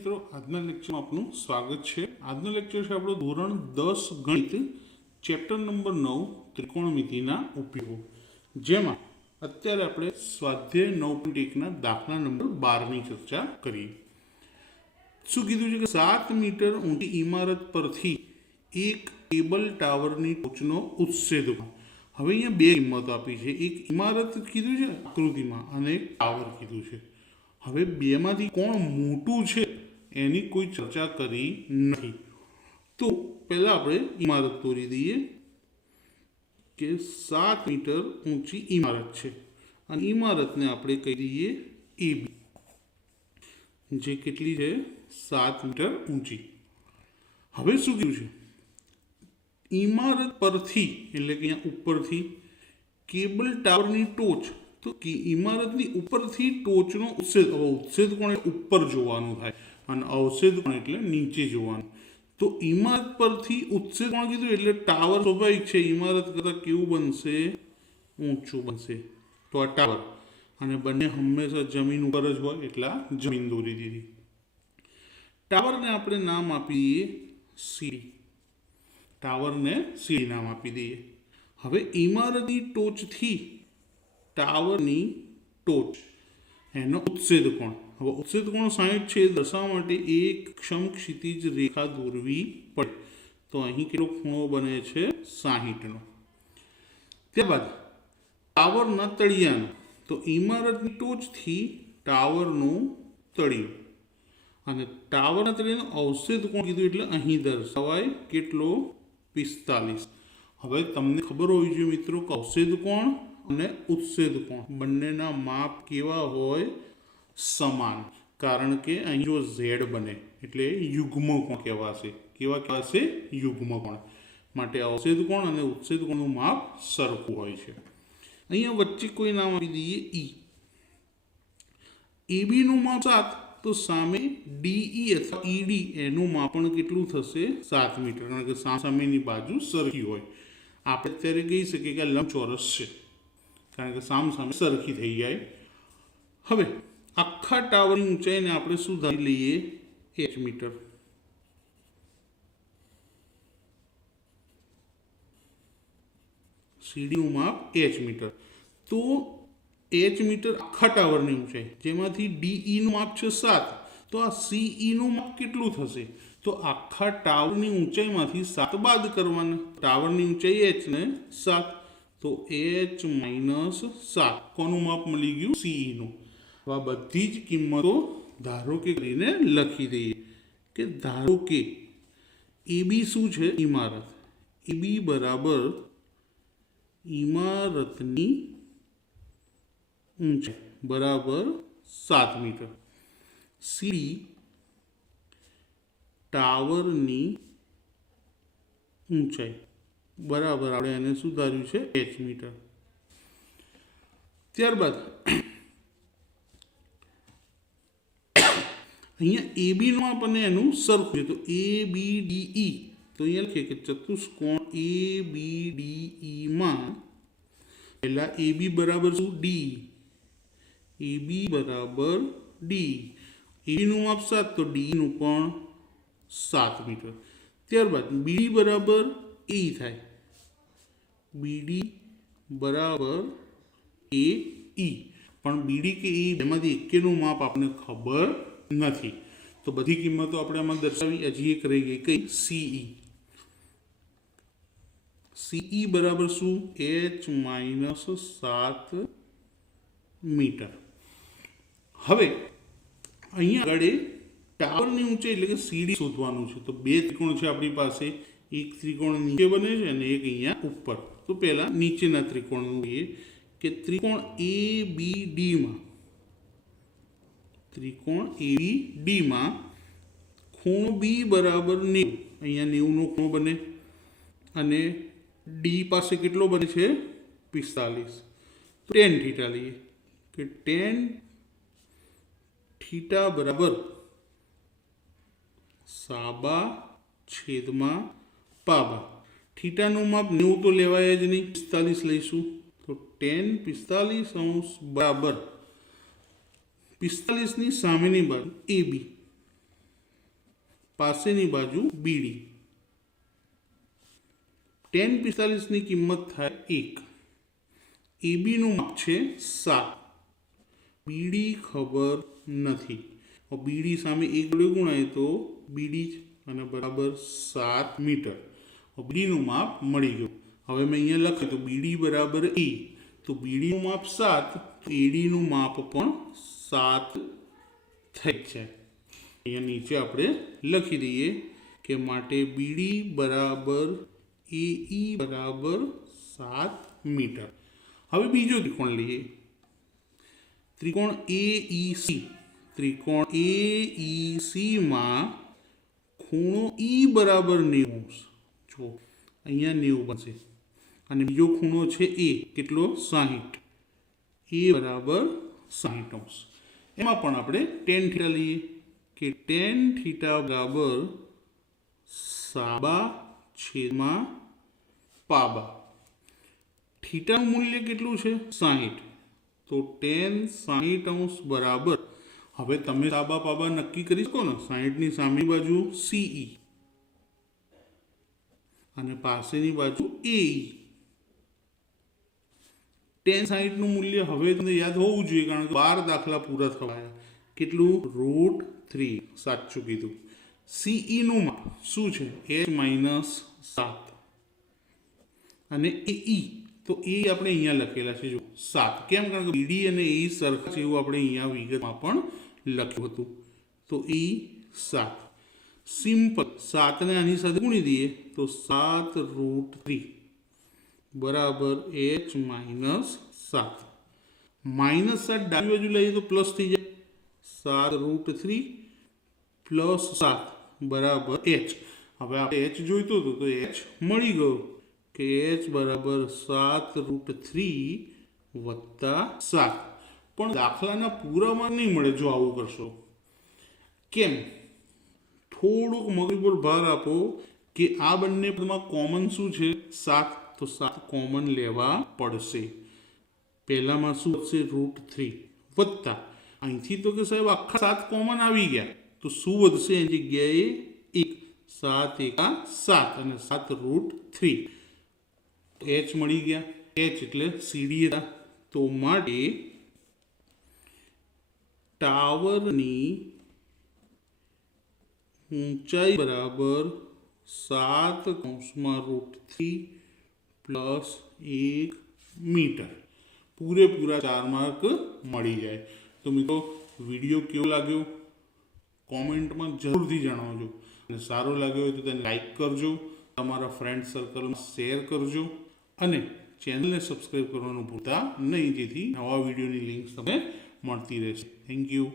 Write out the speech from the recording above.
મિત્રો, આજના લેક્ચરમાં આપનું સ્વાગત છે। આજનો લેક્ચર છે આપણો ધોરણ 10 ગણિત ચેપ્ટર નંબર 9 ત્રિકોણમિતિના ઉપયોગો, જેમાં અત્યારે આપણે સ્વાધ્યાય 9.1ના દાખલા નંબર 12ની ચર્ચા કરીએ। શું કીધું છે કે 7 મીટર ઊંચી ઇમારત પરથી એક કેબલ ટાવરની ટોચનો ઉચ્છેદ। હવે અહીંયા બે કિંમતો આપી છે, એક ઇમારત કીધું છે આકૃતિમાં અને એક ટાવર કીધું છે। હવે બેમાંથી કોણ મોટું છે એની કોઈ ચર્ચા કરી નથી, તો પહેલાં આપણે ઇમારત દોરી દઈએ કે 7 મીટર ઊંચી ઇમારત છે અને ઇમારતને આપણે કહી દઈએ AB, જે કેટલી છે 7 મીટર ઊંચી। હવે શું કીધું છે, ઇમારત પરથી એટલે કે અહીંયા ઉપરથી કેબલ ટાવરની ટોચ, તો કે ઇમારતની ઉપરથી ટોચનો ઉચ્છેદ, ઉચ્છેદ કોણ ઉપર જોવાનું થાય અને અવચ્છેદ કોણ એટલે નીચે જોવાનું। તો ઇમારત પરથી ઉચ્છેદ કોણ કીધું એટલે ટાવર સ્વાભાવિક છે, ઇમારત કરતાં કેવું બનશે, ઊંચું બનશે, તો આ ટાવર, અને બંને હંમેશા જમીન ઉપર જ હોય એટલે જમીન દોરી દીધી। ટાવરને આપણે નામ આપી દઈએ સીડી, ટાવરને સીડી નામ આપી દઈએ। હવે ઇમારતની ટોચથી ટાવરની ટોચ એનો ઉચ્છેદ કોણ, હવે ઉચ્છેદ કોણ 60 છે, દર્શાવવા માટે એક સમક્ષિતિજ રેખા દોરવી પડે, તો અહીં કેટલો ખૂણો બને છે 60નો। ત્યારબાદ ટાવરના તળિયાનો, તો ઇમારતની ટોચથી ટાવરનું તળિયું અને ટાવરના તળિયાનો અવચ્છેદ કોણ કીધું એટલે અહીં દર્શાવાય કેટલો 45। હવે તમને ખબર હોવી જોઈએ મિત્રો કે અવચ્છેદ કોણ અને ઉચ્છેદ કોણ બંનેના માપ કેવા હોય, સમાન, કારણ કે અહીં જો Z બને એટલે યુગ્મ કોણ કહેવાશે, કેવા કહેવાશે, યુગ્મ કોણ, માટે અવચ્છેદ કોણ અને ઉચ્છેદ કોણનું માપ સરખું હોય છે। અહીંયા વચ્ચે કોઈ નામ આપી દઈએ AB નું માપ 7, તો સામે DE અથવા ED એનું માપ પણ કેટલું થશે 7 મીટર, કારણ કે સામેની બાજુ સરખી હોય। આપણે અત્યારે કહી શકીએ કે લંબચોરસ છે, કારણ કે સામે સરખી થઈ જાય। હવે આખા ટાવરની ઊંચાઈને આપણે શું ધારી લઈએ, h મીટર। સીડીનું માપ h મીટર, તો h મીટર આખા ટાવરની ઊંચાઈ, જેમાંથી DE નું માપ છે 7, તો આ CE નું માપ કેટલું થશે, તો આખા ટાવરની ઊંચાઈમાંથી 7 બાદ કરવાના, ટાવરની ઊંચાઈ h ને 7, તો h - 7 કોનું માપ મળી ગયું, CE નું। આ બધી જ કિંમતો ધારો કે કરીને લખી દઈએ કે ધારો કે AB શું છે, ઇમારત, AB બરાબર ઇમારતની ઊંચાઈ બરાબર 7 મીટર, CD ટાવરની ઊંચાઈ બરાબર આપણે એને સુધાર્યું છે h મીટર। ત્યારબાદ અહીંયા AB નું માપ અને એનું સરખું છે, તો ABDE, તો અહીંયા લખીએ કે ચતુષ્કોણ ABDE માં પહેલા AB બરાબર શું, D, AB બરાબર D, AB નું માપ 7, તો D નું પણ 7 મીટર। ત્યારબાદ BD બરાબર AE થાય, BD બરાબર AE, પણ BD કે AE એમાંથી એકેનું માપ આપણને ખબર નથી, તો બધી કિંમતો આપણે આમાં દર્શાવી। હજી એક રહી ગઈ કઈ, CE બરાબર શું, h - 7 મીટર। હવે અહીંયા આગળ ટાવરની ઊંચાઈ એટલે કે CD શોધવાનું છે, તો બે ત્રિકોણ છે આપણી પાસે, એક ત્રિકોણ નીચે બને છે અને એક અહીંયા ઉપર। તો પહેલા નીચેના ત્રિકોણનું જોઈએ કે ત્રિકોણ ABD માં ખૂણો B બરાબર 90, અહીંયા 90નો ખૂણો બને અને D પાસે કેટલો બને છે 45, તો tan થીટા લઈએ કે tan થીટા બરાબર સાબા છેદમાં પાબા, થીટાનું માપ 90 તો લેવાય જ નહીં, 45 લઈશું, તો tan 45° બરાબર 45ની સામેની બાજુ AB, પાસેની બાજુ બીડી. tan 45 ની કિંમત થાય 1. એબીનું માપ છે 7. બીડી ખબર નથી. બીડી સામે 1 વડે ગુણાય તો બીડી અને બરાબર 7 મીટર. બીડીનું માપ મળી ગયું. હવે મેં અહીંયા લખ્યું તો બીડી બરાબર એ, તો બીડીનું માપ 7, તો એડીનું માપ પણ 7 થઈ જાય. અહીંયા નીચે આપણે લખી દઈએ કે માટે બીડી બરાબર એઈ બરાબર 7 મીટર. હવે બીજો ત્રિકોણ લઈએ, ત્રિકોણ એઈસી. ત્રિકોણ એઈસીમાં ખૂણો ઈ બરાબર 90°. જો અહીંયા 90 બનશે અને બીજો ખૂણો છે એ, કેટલો? 60. એ બરાબર 60°. એમાં પણ આપણે tan થીટા લઈએ કે tan થીટા બરાબર સાબા છેદમાં પાબા. થીટાનું મૂલ્ય કેટલું છે? 60. તો tan 60° બરાબર, હવે તમે સાબા પાબા નક્કી કરી શકો ને. 60ની સામેની બાજુ CE અને પાસેની બાજુ AE. tan 60નું મૂલ્ય હવે તમને યાદ હોવું જોઈએ, કારણ કે 12 દાખલા પૂરા થવાયા. કેટલું? √3. સાચું કીધું. CE નું માપ શું છે? h-7 અને AE, તો એ આપણે અહીંયા લખેલા છે, જો 7. કેમ? કારણ કે BD અને AE સરખા છે એવું આપણે અહીંયા વિગતમાં પણ લખ્યું હતું. તો એ 7. સિમ્પલ 7ને આની સાથે ગુણી દઈએ તો 7√3 બરાબર h-7. -7 ડાબી બાજુ લઈએ તો પ્લસ થઈ જાય. 7√3 પ્લસ 7 બરાબર h. હવે આપણે h જોઈતો હતો તો h મળી ગયો કે h બરાબર 7√3 વત્તા 7. પણ દાખલાના પૂરામાં નહીં મળે જો આવું કરશો. કેમ? થોડુંક મગજ પર ભાર આપો કે આ બંને પદમાં કોમન શું છે? 7. તો 7 કોમન લેવા પડશે. પહેલામાં શું વધશે? √3 વત્તા અહીંથી તો કે સાહેબ આખા 7 કોમન આવી ગયા, તો શું વધશે? એની જગ્યાએ 1. 7 એકા 7 અને 7√3. h મળી ગયા. h એટલે સીડી હતા. તો માટે ટાવરની ઊંચાઈ બરાબર 7√3 પ્લસ 1 મીટર. પૂરેપૂરા 4 માર્ક મળી જાય. તો મિત્રો વિડીયો કેવો લાગ્યો કોમેન્ટમાં જરૂરથી જણાવજો. અને સારો લાગ્યો હોય તો તેને લાઈક કરજો, તમારા ફ્રેન્ડ સર્કલમાં શેર કરજો અને ચેનલને સબસ્ક્રાઈબ કરવાનું ભૂલતા નહીં, જેથી નવા વિડીયોની લિંક તમને મળતી રહેશે. Thank you.